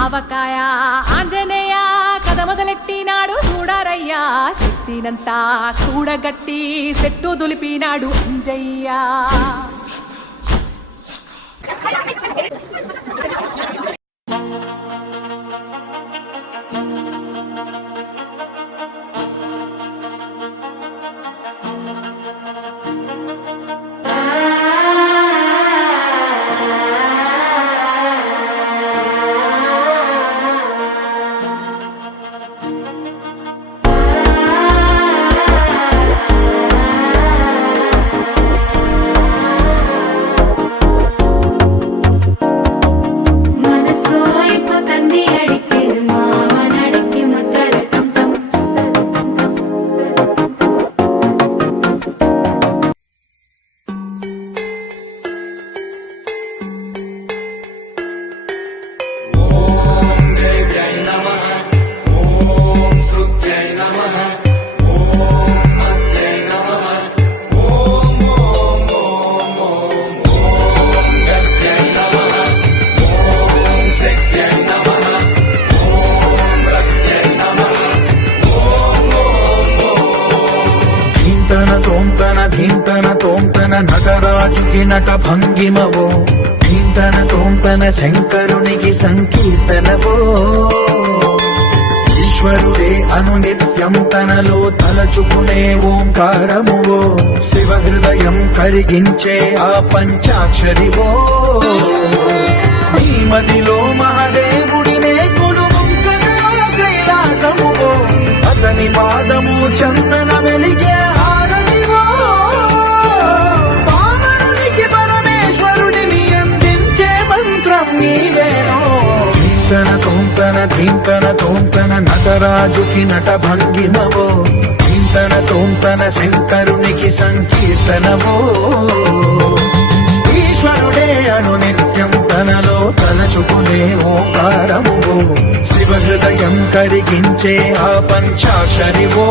ఆవకాయ ఆంజనేయ కథ మొదలెట్టినాడు చూడారయ్యా శక్తినంతా కూడగట్టి చెట్టు దులిపినాడు అంజయ్య ధీంతన తోంతన నటరాజుకి నట భంగిమవో ధీంతన తోంతన శంకరునికి సంకీర్తనవో ఈశ్వరుడే అనునిత్యం తనలో తలచుకునే ఓంకారమువో శివ హృదయం కరిగించే ఆ పంచాక్షరివో ఈ మదిలో మహాదేవుడినే కొలుముంకన కైలాసమువో అతని పాదము చందన వెలిగే ధీంతన తోంతన నటరాజుకి నట భంగిమవో ధీంతన తోంతన శంకరునికి సంకీర్తనవో ఈశ్వరుడే అనునిత్యం తనలో తలచుకునే ఓంకారమువో శివ హృదయం కరిగించే ఆ పంచాక్షరివో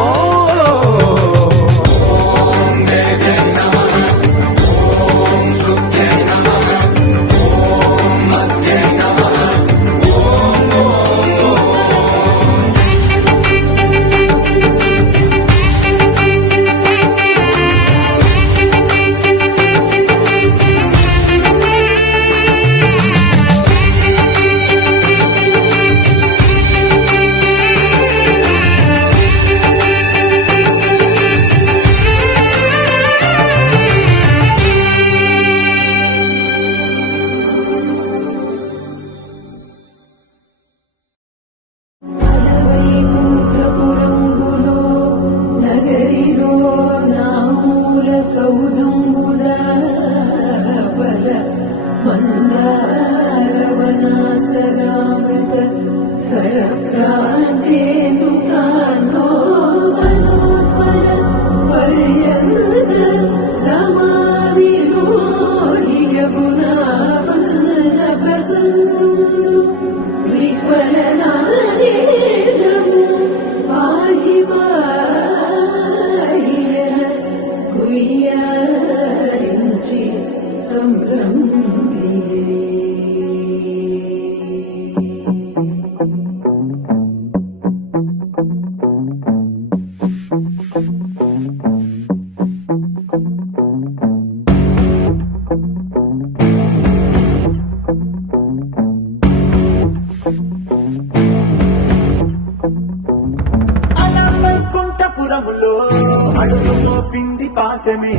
అడుగు మోపింది పాశమే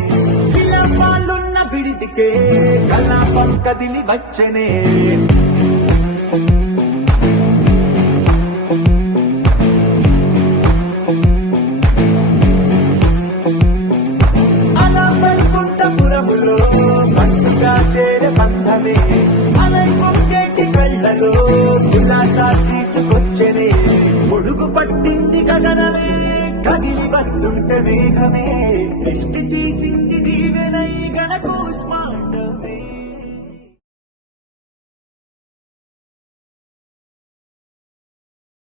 విలపాలున్న విడిదికే కలాపం కదిలి వచ్చనే అలా వైకుంఠపురములో పట్టుగా చేరే బంధమే అలై పొంగేటి కళ్ళలో ఉల్లాసా తీసుకొచ్చనే ఒడుగు పట్టింది గగనమే కదిలి వస్తుంటే మేఘమే దృష్టి తీసింది దీవెనై గణకు స్మార్ట్